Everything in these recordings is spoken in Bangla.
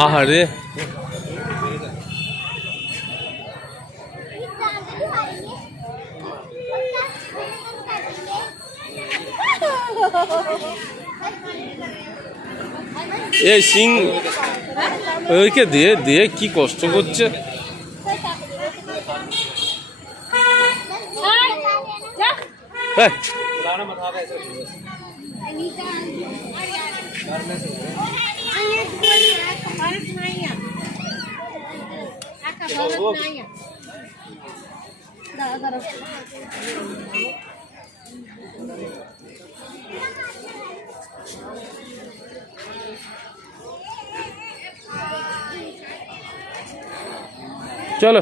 আহারে এই সিং ওইকে দিয়ে দিয়ে কি কষ্ট করছে? হ্যাঁ। চলো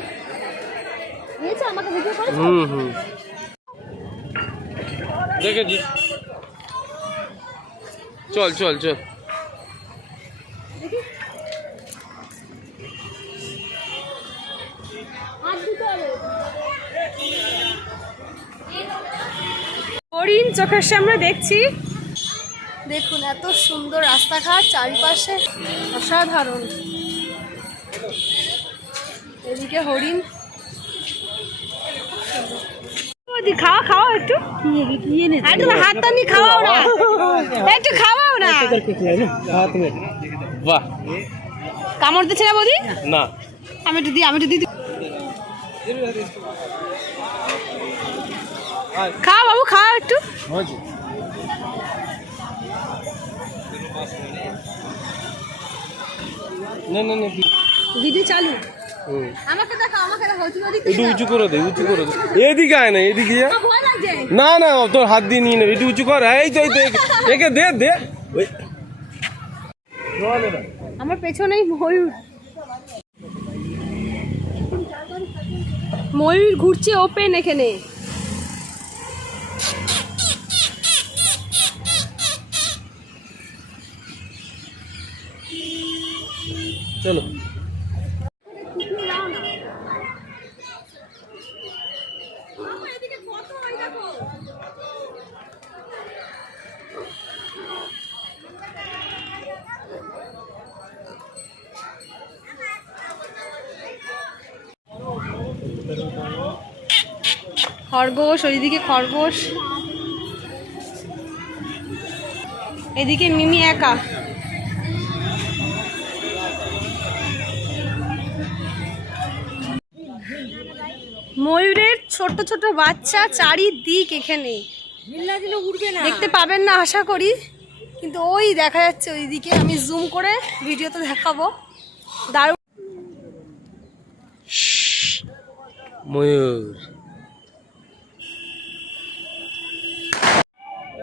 আমাকে ভিডিও করে হুম হুম দেখেছি চল চল চল। হরিণ চোখের সামনে দেখছি। দেখুন এত সুন্দর রাস্তাঘাট চারিপাশে অসাধারণ। এদিকে হরিণ। খাওয়া খাওয়া একটু? একটু হাতটা নিয়ে খাওয়াও না। একটু খাওয়াও না। বাহ। কামড় দিচ্ছে না বৌদি? না। আমি একটু দিই আমি একটু দিই খাও বাবু খাও একটু। দিদি চালু। আমাকে দেখো আমাকে দেখো একটু উঁচু করে দে উঁচু করে দে। এদিকে আয় না এদিকে। না না তোর হাত দিয়ে নিয়ে নেবে একটু উঁচু কর। এই তো এই তো একে- একে দে দে। আমার পেছনেই ময়ূর। ময়ূর ঘুরছে ওপেন এখানে। চলো। খরগোশ, ওইদিকে খরগোশ। এদিকে মিমি একা। ময়ূরের ছোট ছোট বাচ্চা চারিদিক এখানে। দেখতে পাবেন না, আশা করি। কিন্তু ওই দেখা যাচ্ছে ওইদিকে। আমি জুম করে ভিডিওতে দেখাবো। দারুণ। ময়ূর।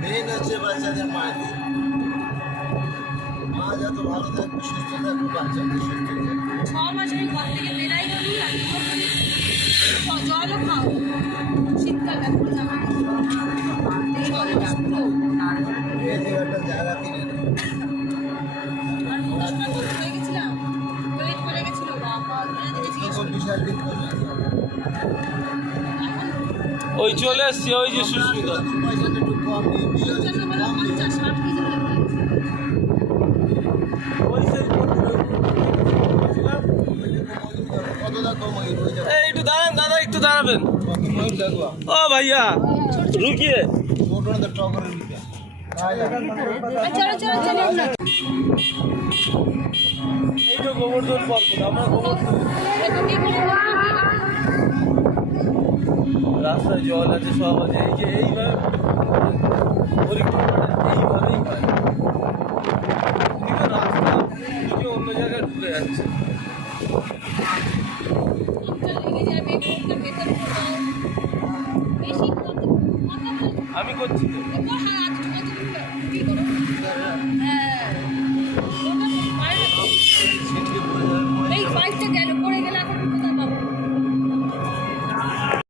মেন হচ্ছে বাচ্চাদের মা দিয়ে মা যত ভালো থাকবে সুস্থ থাকবে বাচ্চাকে সুস্থ থাকবে ছ মাস আমি ঘর থেকে বেরাই করি আর জলও খাও। শীতকাল পুরো জামা জায়গা কিনে হয়ে গেছিলাম ওয়েট করে গেছিল বাবা। বিশাল দিন ওই চলে এসছে, ওই যে সুস্মিতা। একটু দাঁড়ান দাদা, একটু দাঁড়াবেন। ও ভাইয়া, রুকিয়ে। গোবর্ধন আমরা গোবর্ধন রাস্তায় জল আছে সব আছে। এই যে এইভাবে পরিকল্পনাটা এইভাবেই হয়। রাস্তা অন্য জায়গায় ঢুকে যাচ্ছে। আমি করছি তো।